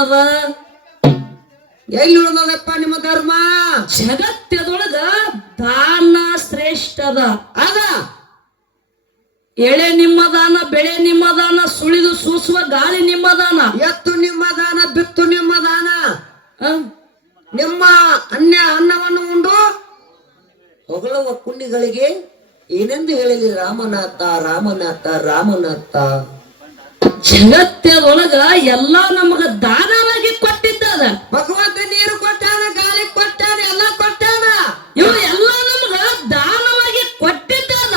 ಉಳ್ದದ? ಎಲ್ಲಿ ಉಳ್ದದಪ್ಪ ನಿಮ್ಮ ಧರ್ಮ? ಜಗತ್ತದೊಳಗ ದಾನ ಶ್ರೇಷ್ಠ ಅದ. ಎಳೆ ನಿಮ್ಮ ದಾನ, ಬೆಳೆ ನಿಮ್ಮ ದಾನ, ಸುಳಿದು ಸೂಸುವ ಗಾಳಿ ನಿಮ್ಮ ದಾನ, ಎತ್ತು ನಿಮ್ಮ ದಾನ, ಬಿತ್ತು ನಿಮ್ಮ ದಾನ. ನಿಮ್ಮ ಅನ್ನವನ್ನು ಉಂಡು ಹೊಗಳುವ ಕುಂಡಿಗಳಿಗೆ ಏನೆಂದು ಹೇಳಲಿ ರಾಮನಾಥ ರಾಮನಾಥ ರಾಮನಾಥ. ಜಗತ್ತದೊಳಗ ಎಲ್ಲಾ ನಮಗ ದಾನವಾಗಿ ಕೊಟ್ಟಿದ್ದದ. ಭಗವಂತ ನೀರು ಕೊಟ್ಟಾನ, ಗಾಳಿ ಕೊಟ್ಟಾನ, ಎಲ್ಲ ಕೊಟ್ಟಾನ. ಇವು ಎಲ್ಲ ನಮಗ ದಾನವಾಗಿ ಕೊಟ್ಟಿದ್ದದ.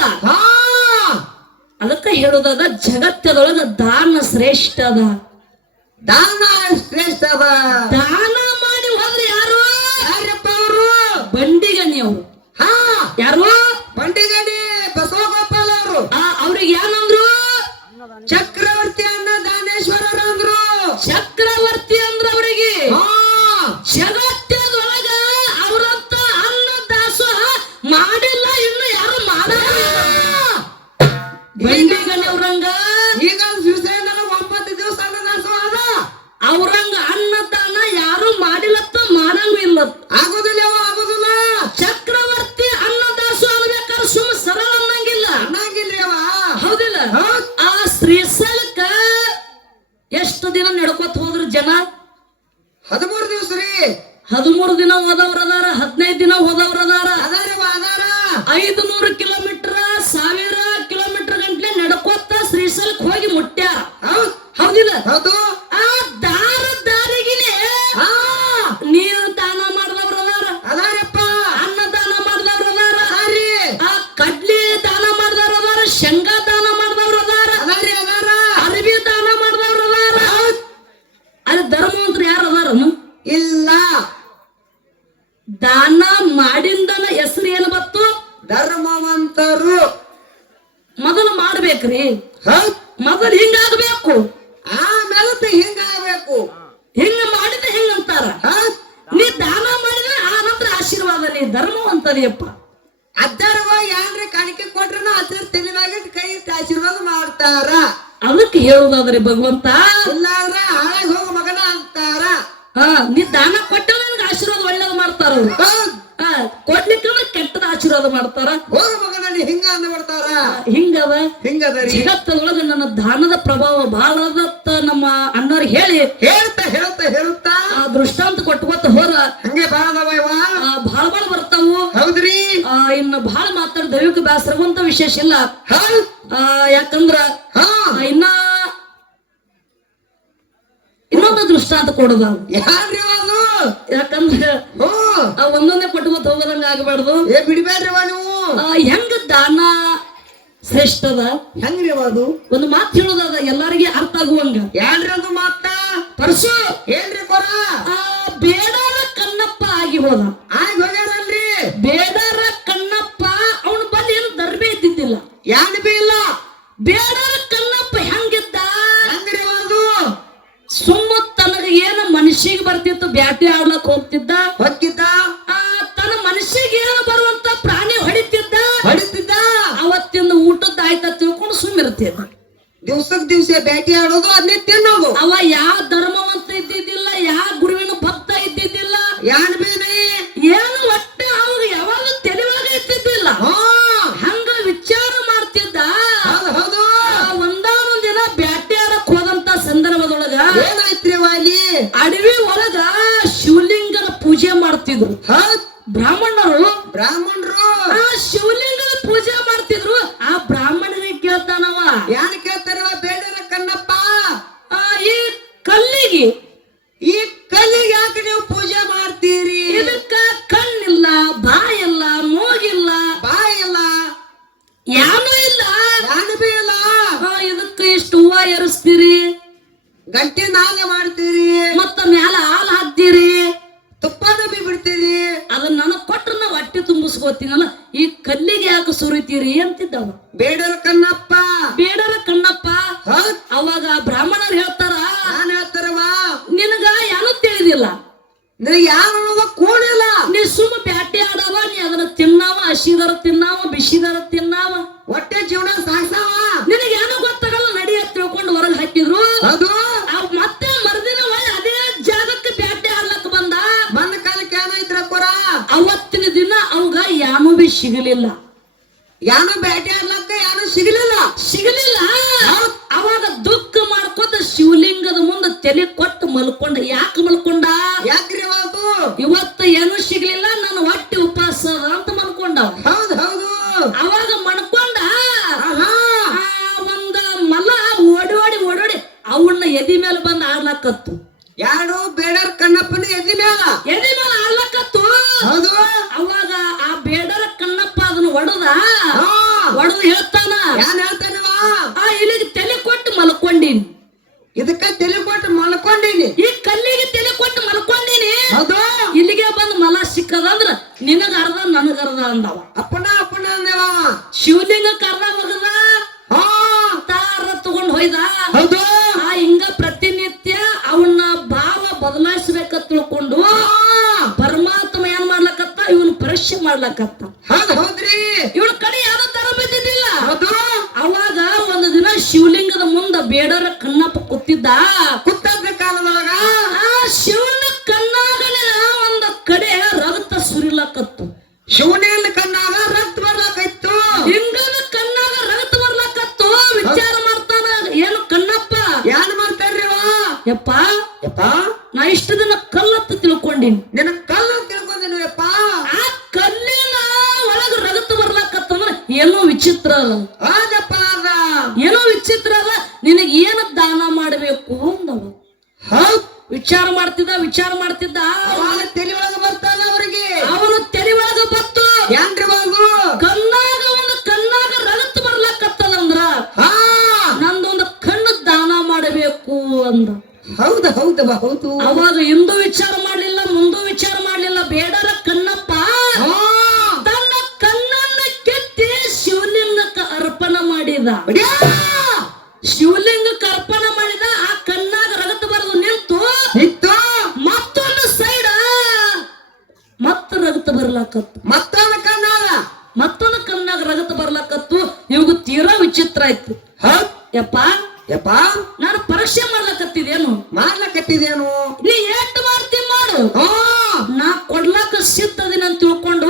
ಅದಕ್ಕ ಹೇಳುದದ ಜಗತ್ತದೊಳಗ ದಾನ ಶ್ರೇಷ್ಠ ಅದ. ದಾನ ಶ್ರೇಷ್ಠ ಅದ. ದಾನ ಮಾಡಿ ಹೋದ್ರೆ ಯಾರು? ಯಾರಪ್ಪ ಅವರು? ಬಂಡಿಗನಿ ಅವರು. ಯಾರು? ಬಂಡಿಗನಿ ಬಸವಗೋಪಾಲ್ ಅವರು. ಅವ್ರಿಗೆ ಏನಂದ್ರು? ಚಕ್ರವರ್ತಿ ಅನ್ನ ದಾನೇಶ್ವರರು ಅಂದ್ರು. ಚಕ್ರವರ್ತಿ ಅಂದ್ರ ಅವರಿಗೆ. ಜಗತ್ತದೊಳಗ ಅವರಂತ ಅನ್ನ ದಾಸೋಹ ಮಾಡಿಲ್ಲ, ಇನ್ನು ಯಾರು ಮಾಡಲ್ಲ. ಬಂಡಿಗನಿ ಅವ್ರಂಗ ಈಗ ಶಿವಸೇನ 9 ದಿವಸ ಅನ್ನ ದಾಸೋಹ ಅದ. ಅವ್ರಂಗ ಅನ್ನದಾನ ಯಾರು ಮಾಡಿಲ್ಲತ್ತ, ಮಾಡಂಗೂ ಇಲ್ಲ. ಆಗುದಿಲ್ಲ, ಆಗುದಿಲ್ಲ. ಚಕ್ರವರ್ತಿ ಅನ್ನದಾಸೋಹ ಅನ್ಬೇಕಾದ್ರೆ ಸುಮ್ಮ ಸರಳ ಅನ್ನಂಗಿಲ್ಲ. ಹೌದಿಲ್ಲ? ಆ ಶ್ರೀಶೈಲಕ್ಕ ಎಷ್ಟು ದಿನ ನಡ್ಕೋತ ಹೋದ್ರು ಜನ? 13 ದಿವಸ ರೀ. 13 ದಿನ ಹೋದವ್ರದಾರ, 15 ದಿನ ಹೋದವ್ರದಾರ. 500 ಕಿಲೋಮೀಟರ್, 1000 ಕಿಲೋಮೀಟರ್ ಗಂಟ್ಲೆ ನಡ್ಕೋತ ಶ್ರೀಶೈಲಕ್ಕೆ ಹೋಗಿ ಮುಟ್ಟ್ಯಾರ. ಹೌದಿಲ್ಲ? ಹೌದು. ಆ ದಾರಿಗಿನೇ ನೀರು ದಾನ ಮಾಡಿದವ್ರದಾರ, ಅದಾರಪ್ಪ. ಅನ್ನ ದಾನ ಮಾಡಿದವ್ರದಾರ, ಅದಾರಿ. ಆ ಕಡ್ಲಿ ದಾನ ಮಾಡಿದವ್ರದಾರ, ಶೇಂಗಾ ದಾನ ಮಾಡಿದವ್ರದಾರ, ಅದಾರಿ, ಅದಾರ. ಅರಬಿ ದಾನ ಮಾಡಿದವ್ರದಾರ. ಅಲ್ಲಿ ಧರ್ಮವಂತರು ಯಾರು ಅದಾರನು? ಇಲ್ಲ. ದಾನ ಮಾಡಿಂದನ ಹೆಸರು ಏನು ಬತ್ತು? ಧರ್ಮವಂತರು. ಮೊದಲು ಮಾಡ್ಬೇಕ್ರಿ. ಹೌದ್. ಮೊದಲು ಹಿಂಗಾಗಬೇಕು, ಆಮೇಲೆ ಹಿಂಗಾಗಬೇಕು. ಹಿಂಗ ಮಾಡಿದ್ರೆ ಹಿಂಗಂತಾರ. ನೀ ದಾನ ಮಾಡಿದ್ರೆ ಆ ನಂತರ ಆಶೀರ್ವಾದ. ನೀ ಧರ್ಮವಂತರಿಯಪ್ಪ. ಅಜ್ಜಾರವ ಯಾನ್ರಿ ಕಾಣಿಕೆ ಕೊಟ್ರನ ಅಜ್ಜರ ತೆಲಿನಾಗ ಕೈ ಇಟ್ಟು ಆಶೀರ್ವಾದ ಮಾಡ್ತಾರ. ಅದಕ್ಕೆ ಹೇಳುದಾದ್ರೆ ಭಗವಂತ, ಇಲ್ಲಾಂದ್ರ ಹಾಳಾಗಿ ಹೋಗ ಮಗನ ಅಂತಾರ. ನೀ ದಾನ ಕೊಟ್ಟರೆ ನಿನ್ಗೆ ಆಶೀರ್ವಾದ ಒಳ್ಳೇದು ಮಾಡ್ತಾರ. ಕೊಡ್ಲಿಕ್ಕೆ ಕೆಟ್ಟದ ಆಶೀರ್ವಾದ ಮಾಡ್ತಾರ. ಹೋಗ ಮಗನ ನೀ ಹಿಂಗ ಅಂದ ಬಿಡ್ತಾರ. ಹಿಂಗದ ಜಗತ್ತದೊಳಗ ನನ್ನ ದಾನದ ಪ್ರಭಾವ ಬಹಳ ಅದತ್ತ ನಮ್ಮ ಅಣ್ಣವ್ರು ಹೇಳಿ ಹೇಳುತ್ತಾ ಆ ದೃಷ್ಟಾಂತ ಕೊಟ್ಕೊತ ಹೋರ ಹಂಗೆ ಬಹಳ ಬರ್ತಾವು. ಹೌದ್ರಿ. ಇನ್ನು ಬಹಳ ಮಾತಾಡ ದೈವಿಕ ಬ್ಯಾಸರವಂತ ವಿಶೇಷ ಇಲ್ಲ. ಯಾಕಂದ್ರ ಇನ್ನೊಂದು ದೃಷ್ಟಾಂತ ಕೊಡುದ. ಯಾಕಂದ್ರ ಒಂದೊಂದೇ ಕೊಟ್ಕೊತ ಹೋಗೋದಂಗ ಆಗಬಾರ್ದು. ಬಿಡ್ಬೇಡ್ರಿ ನೀವು. ಹೆಂಗ ದಾನ ಶ್ರೇಷ್ಠದ ಹೆಂಗ್ರಿ ಅದು? ಒಂದು ಮಾತು ಹೇಳೋದದ ಎಲ್ಲರಿಗೆ ಅರ್ಥ ಆಗುವಂಗ. ಯಾನ್ರಿ ಅದು ಮಾತ? ಪರಸು ಏನ್ರಿ ಕೊರ? ಬೇಡರ ಕಣ್ಣಪ್ಪ ಆಗಿ ಹೋದ. ಹೋಗ್ಯಾರಲ್ರಿ. ಬೇಡರ ಕಣ್ಣಪ್ಪ ಅವನ ಬಲ್ಲಿ ಏನು ದರ್ಬೆ ಇದ್ದಿದ್ದಿಲ್ಲ, ಯಾನ್ ಬಿ ಇಲ್ಲ. ಬೇಡರ ಕಣ್ಣಪ್ಪ ಹೆಂಗಿದ್ದ? ಹೆಂಗ್ರಿ ಅದು? ಸುಮ್ಮ ತನಗ ಏನ ಮನುಷ್ಯಗೆ ಬರ್ತಿತ್ತು, ಬ್ಯಾಟಿ ಆಡ್ಲಕ್ ಹೋಗ್ತಿದ್ದ. ತನ್ನ ಮನುಷ್ಯಗೆ ಏನು ಬರುವಂತ ಪ್ರಾಣಿ ಹೊಡಿತಿದ್ದ. ಅವತ್ತಿಂದ ಊಟದ ಆಯ್ತಾ ತಿಳ್ಕೊಂಡು ಸುಮ್ಮಿರ್ತಿದ್ದ. ದಿವ್ಸ ಬ್ಯಾಟಿ ಆಡೋದು, ಅದನ್ನೇ ತಿನ್ನೋದು. ಅವ ಯಾವ ಧರ್ಮವಂತ ಇದ್ದಿದ್ದಿಲ್ಲ, ಯಾವ ಗುರುವಿನ ಭಕ್ತ ಇದ್ದಿದ್ದಿಲ್ಲ, ಏನು ಒಟ್ಟೆ ಅವಾಗ ಯಾವಾಗ ತಿಳಿವಾಗ ಇದ್ದಿದ್ದಿಲ್ಲ. ಹಂಗ ವಿಚಾರ ಮಾಡ್ತಿದ್ದ. ಒಂದಾನೊಂದ್ ದಿನ ಬ್ಯಾಟಿ ಆಡಕ್ ಹೋದಂತ ಸಂದರ್ಭದೊಳಗ ಏನಾಯ್ತ್ರಿ ಅಲ್ಲಿ? ಅಡವಿ ಒಳಗ ಶಿವಲಿಂಗನ ಪೂಜೆ ಮಾಡ್ತಿದ್ರು ಬ್ರಾಹ್ಮಣರು. ಆ ಶಿವಲಿಂಗದ ಪೂಜೆ ಮಾಡ್ತಿದ್ರು. ಆ ಬ್ರಾಹ್ಮಣರಿಗೆ ಕೇಳ್ತಾನವ, ಯಾನ್ ಕೇಳ್ತಾರವ? ಬೇಡರ ಕಣ್ಣಪ್ಪ, ಈ ಕಲ್ಲಿಗೆ ಯಾಕೆ ನೀವು ಪೂಜೆ ಮಾಡ್ತೀರಿ? ಇದಕ್ಕ ಕಣ್ಣಿಲ್ಲ, ಬಾಯಿಲ್ಲ, ಮೂಗಿಲ್ಲ, ಏನೂ ಇಲ್ಲ, ಇದಕ್ಕ ಇಷ್ಟು ಹೂವ ಏರಿಸ್ತೀರಿ, ಗಂಟೆ ನಾಗ ಮಾಡ್ತೀರಿ, ಮತ್ತ ಮ್ಯಾಲ ಹಾಲು ಹಾಕ್ತೀರಿ, ತುಪ್ಪದ ಬಿಡ್ತೀರಿ. ಅದನ್ನ ನನಗ್ ಕೊಟ್ರ ನಾ ಹೊಟ್ಟೆ ತುಂಬಿಸ್ಕೋತೀನಲ್ಲ, ಈ ಕಲ್ಲಿಗೆ ಯಾಕೆ ಸುರಿತೀರಿ ಅಂತಿದ್ದವ. ಬೇಡರ ಕಣ್ಣಪ್ಪ. ಅವಾಗ ಬ್ರಾಹ್ಮಣರು ಹೇಳ್ತಾರ, ಹೇಳ್ತಾರವಾ, ನಿನಗ ಏನೂ ತಿಳಿದಿಲ್ಲ, ಯಾವ ಕೂಡಿಲ್ಲ, ನೀ ಸುಮ್ಮ ಬ್ಯಾಟಿ ಆಡವ, ನೀ ಅದನ್ನ ತಿನ್ನಾವ, ಹಸಿದರ ತಿನ್ನಾವ, ಬಿಸಿದರ ತಿನ್ನಾವ, ಹೊಟ್ಟೆ ಜೀವನ ಸಾಗಿಸಾವ, ನಿನಗೆ ಏನೋ ಗೊತ್ತಾಗಲ್ಲ, ನಡಿ ಅಂತ ತಿಳ್ಕೊಂಡು ಹೊರಗೆ ಹಾಕಿದ್ರು. ಅದು ಮತ್ತೆ ಮರುದಿನ ಅದೇ ಸಿಗಲಿಲ್ಲ. ಯಾನು ಬೇಟೆ ಆಡ್ಲಕ್ಕ ಯಾನು ಸಿಗಲಿಲ್ಲ. ಅವಾಗ ದುಃಖ ಮಾಡ್ಕೊತ ಶಿವಲಿಂಗದ ಮುಂದೆ ತಲೆ ಕೊಟ್ಟು ಮಲ್ಕೊಂಡ. ಯಾಕೆ ಮಲ್ಕೊಂಡ? ಯಾಕ್ರಿ ಅವತ್ತು ಇವತ್ತು ಏನು ಸಿಗ್ಲಿಲ್ಲ, ನನ್ನ ಹೊಟ್ಟೆ ಉಪವಾಸ ಅದ ಅಂತ ಮಲ್ಕೊಂಡ. ಹೌದು ಹೌದು. ಅವಾಗ ಮಣ್ಕೊಂಡ ಒಂದ ಮಲ ಓಡೋಡಿ ಅವನ್ನ ಎದಿ ಮೇಲೆ ಬಂದು ಆಡ್ಲಕತ್ತು. ಯಾರು ಬೇಡರ್ ಕಣ್ಣಪ್ಪನ ಎದಿ ಮೇಲೆ ಆಡ್ಲಕತ್ತು. ಹೌದು. ಅವಾಗ ಆ ಬೇಡರ ಕಣ್ಣಪ್ಪ ಅದನ್ನ ಒಡದು ಹೇಳ್ತಾನ, ಯಾನ್ ಹೇಳ್ತಾನವ, ಇಲ್ಲಿಗೆ ತಲೆ ಕೊಟ್ಟು ಮಲ್ಕೊಂಡೀನಿ, ಇದಕ್ಕ ತಲೆ ಕೊಟ್ಟು ಮಲ್ಕೊಂಡೀನಿ, ಈ ಕಲ್ಲಿಗೆ ತಲೆ ಕೊಟ್ಟು ಮಲ್ಕೊಂಡೀನಿ. ಹೌದು. ಇಲ್ಲಿಗೆ ಬಂದು ಮಲ ಸಿಕ್ಕದಂದ್ರ ನಿನಗ ಅರ್ಧ ನನಗ ಅರ್ಧ ಅಂದವ. ಅಪ್ಪನ ಅಂದೇವ. ಶಿವಲಿಂಗಕ್ಕೆ ಅರ್ಧ ಮಗದ ತಾರ ತಗೊಂಡ್ ಹೋಯ್ದ. ಹೌದು. ಹಿಂಗ ಪ್ರತಿನಿತ್ಯ ಅವನ್ನ ಭಾವ ಬದಲಾಯಿಸ್ಬೇಕಂತ ತಿಳ್ಕೊಂಡು ಪರಮಾತ್ಮ ಏನ್ ಮಾಡ್ಲಕತ್ತ, ಇವನ್ ಪರೀಕ್ಷೆ ಮಾಡ್ಲಕತ್ತ. ಹೌದ್ರಿ. ಇವಳ ಕಡೆ ಯಾವ್ದೋ ತರ ಬಿದ್ದಿದ್ದಿಲ್ಲ. ಅವಾಗ ಒಂದು ದಿನ ಶಿವಲಿಂಗದ ಮುಂದ ಬೇಡರ ಕಣ್ಣಪ್ಪ ಕೂತಿದ್ದ ಕಾಲದೊಳಗ ಶಿವನ ಕಣ್ಣಾಗನೆ ಒಂದ ಕಡೆ ರಕ್ತ ಸುರಿಲಕತ್ತು. ಶಿವನಲ್ಲಿ ಕಣ್ಣಾಗ ರಕ್ತ ಬರ್ಲಾಕೈತು. ಲಿಂಗದ ಕಣ್ಣಾಗ ರಕ್ತ ಬರ್ಲಾಕತ್ತು. ವಿಚಾರ ಮಾಡ್ತಾನ, ಏನು ಕಣ್ಣಪ್ಪ ಏನ್ ಮಾಡ್ತಾರ್ರಿ? ಯಪ್ಪ ನಾ ಇಷ್ಟು ದಿನ ಕಲ್ಲತ್ತು ತಿಳ್ಕೊಂಡಿನಿ, ನಿನ್ನ ಕಲ್ಲು ತಿಳ್ಕೊಂಡಿನಿ ಯಪ್ಪ. ಆ ಕಲ್ಲಿನ ಒಳಗ ರಗತ ಬರ್ಲಾಕತ್ತಂದ್ರ ಏನೋ ವಿಚಿತ್ರ ಅದ, ಏನೋ ವಿಚಿತ್ರ ಅದ. ನಿನಗ ಏನ ದಾನ ಮಾಡಬೇಕು ಅಂದವ. ವಿಚಾರ ಮಾಡ್ತಿದ್ದ ತಲೆ ಒಳಗ ಬರ್ತಾನ ಅವ್ರಿಗೆ. ಅವನು ತಲೆ ಒಳಗ ಬತ್ತು. ಏನ್ರಿ ಬಾಬು? ಕಣ್ಣಾಗ ರಗತ ಬರ್ಲಾಕತ್ತದಂದ್ರ ನಂದೊಂದು ಕಣ್ಣು ದಾನ ಮಾಡಬೇಕು ಅಂದ. ಹೌದು. ಅವಾಗ ಹಿಂದೂ ವಿಚಾರ ಮಾಡ್ಲಿಲ್ಲ, ಮುಂದೂ ವಿಚಾರ ಮಾಡ್ಲಿಲ್ಲ. ಬೇಡರ ಕಣ್ಣಪ್ಪ ತನ್ನ ಕಣ್ಣನ್ನ ಕೆತ್ತಿ ಶಿವಲಿಂಗಕ್ಕೆ ಅರ್ಪಣೆ ಮಾಡಿದ. ಶಿವಲಿಂಗಕ್ಕೆ ಅರ್ಪಣೆ ಮಾಡಿದ. ಆ ಕಣ್ಣಾಗ ರಗತ ಬರೆದು ನಿಂತು ಮತ್ತೊಂದು ಸೈಡ್ ಮತ್ತ ರಗತ ಬರ್ಲಾಕತ್ತು. ಮತ್ತೊಂದು ಕಣ್ಣಾಗ ರಗತ ಬರ್ಲಾಕತ್ತು. ಇವಾಗ ತೀರಾ ವಿಚಿತ್ರ ಆಯ್ತು. ಯಪ್ಪ ನಾನು ಪರೀಕ್ಷೆ ಮಾಡ್ಲಕತ್ತಿದೇನು ನೀ ಎಷ್ಟು ಮಾಡ್ತೀನಿ ಮಾಡು, ನಾ ಕೊಡ್ಲಾಕ ಸಿದ್ಧದಿನ ಅಂತ ತಿಳ್ಕೊಂಡು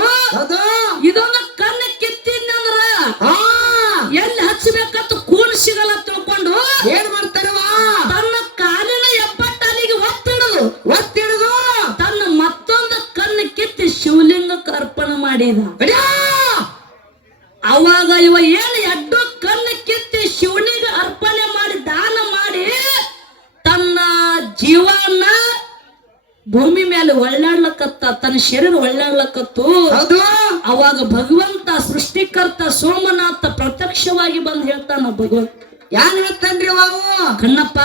ಇದೊಂದು ಕಣ್ಣು ಕಿತ್ತಿದ್ನಂದ್ರ ಎಲ್ಲಿ ಹಚ್ಚಬೇಕಂತ ಕೂನ್ ಸಿಗಲ್ಲ ತಿಳ್ಕೊಂಡು ಏನ್ ಮಾಡ್ತಾರವ, ತನ್ನ ಕಾಲಿನ ಎಪ್ಪಟ್ಟಾಲಿಗೆ ಒತ್ತಿಡುದು ತನ್ನ ಮತ್ತೊಂದು ಕಣ್ಣು ಕಿತ್ತಿ ಶಿವಲಿಂಗಕ್ಕೆ ಅರ್ಪಣೆ ಮಾಡಿದ. ಅವಾಗ ಇವ ಏನು ಎಡ್ಡು ಕಣ್ಣು ಕಿತ್ತಿ ಶಿವನಿಗೆ ಅರ್ಪಣೆ ಮಾಡಿ ದಾನ ಮಾಡಿ ತನ್ನ ಜೀವನ ಭೂಮಿ ಮೇಲೆ ಒಳ್ಳಾಡ್ಲಕತ್ತ, ತನ್ನ ಶರೀರ ಒಳ್ಳಾಡ್ಲಕತ್ತು. ಅವಾಗ ಭಗವಂತ ಸೃಷ್ಟಿಕರ್ತ ಸೋಮನಾಥ ಪ್ರತ್ಯಕ್ಷವಾಗಿ ಬಂದು ಹೇಳ್ತಾನ. ಭಗವಂತ ಯಾನ್ ಹೇಳ್ತಾನ್ರಿ ಬಾಬು? ಕಣ್ಣಪ್ಪ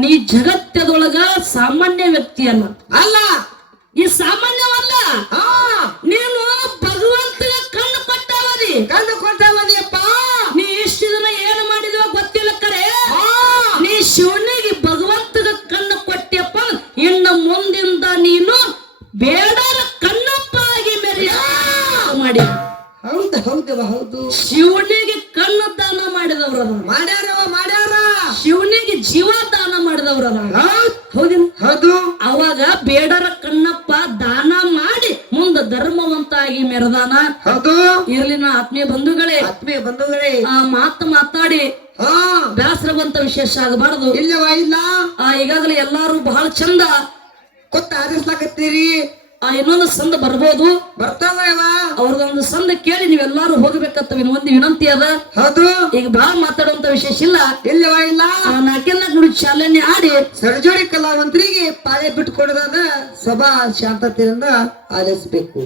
ನೀ ಜಗತ್ತದೊಳಗ ಸಾಮಾನ್ಯ ವ್ಯಕ್ತಿ ಅಲ್ಲ, ಈ ಸಾಮಾನ್ಯವಲ್ಲ. ನೀನು ಭಗವಂತನ ಕಣ್ಣು ಕೊಟ್ಟವದಿಯಪ್ಪ. ನೀ ಇಷ್ಟು ದಿನ ಏನು ಮಾಡಿದವ ಗೊತ್ತಿಲ್ಲ ಕರೆ. ನೀ ಶಿವನಿಗೆ ಭಗವಂತನ ಕಣ್ಣು ಕೊಟ್ಟಿಯಪ್ಪ. ಇನ್ನು ಮುಂದಿಂದ ನೀನು ಬೇಡರ ಕಣ್ಣಪ್ಪ ಆಗಿ ಮೆರೆಯ ಮಾಡಿ. ಹೌದು. ಶಿವನಿಗೆ ಕಣ್ಣು ದಾನ ಮಾಡಿದವ್ರ ಮಾಡ್ಯಾರ. ಶಿವನಿಗೆ ಜೀವ ದಾನ ಮಾಡಿದವ್ರ. ಹೌದು. ಅವಾಗ ಬೇಡರ ಕಣ್ಣಪ್ಪ ದಾನ ಮಾಡಿ ಮುಂದ ಧರ್ಮವಂತ ಆಗಿ ಮೆರೆದಾನ. ಇರ್ಲಿನ ಆತ್ಮೀಯ ಬಂಧುಗಳೇ, ಆ ಮಾತಾಡಿ ಬೇಸರವಂತ ವಿಶೇಷ ಆಗಬಾರದು. ಇಲ್ಲ ಈಗಾಗಲೇ ಎಲ್ಲಾರು ಬಹಳ ಚಂದ ಕೊತ್ತ ಆರಿಸ್ಲಾಕತ್ತೀರಿ. ಇನ್ನೊಂದು ಸಂದ ಬರ್ಬೋದು, ಬರ್ತಾವ. ಅವ್ರದೊಂದು ಸಂದ ಕೇಳಿ ನೀವೆಲ್ಲಾರು ಹೋಗ್ಬೇಕಂತ ಒಂದು ವಿನಂತಿ ಅದ. ಈಗ ಬಹಳ ಮಾತಾಡುವಂತ ವಿಶೇಷ ಇಲ್ಲ. ನಾಲ್ಕೆಲ್ಲ ನುಡಿ ಚಾಲನೆ ಆಡಿ ಸರಜೋಡಿ ಕಲಾವಂತರಿಗೆ ಪಾಳೆ ಬಿಟ್ಟು ಕೊಡೋದಾದ ಸಭಾ ಶಾಂತತೆಯಿಂದ ಆಲಿಸಬೇಕು.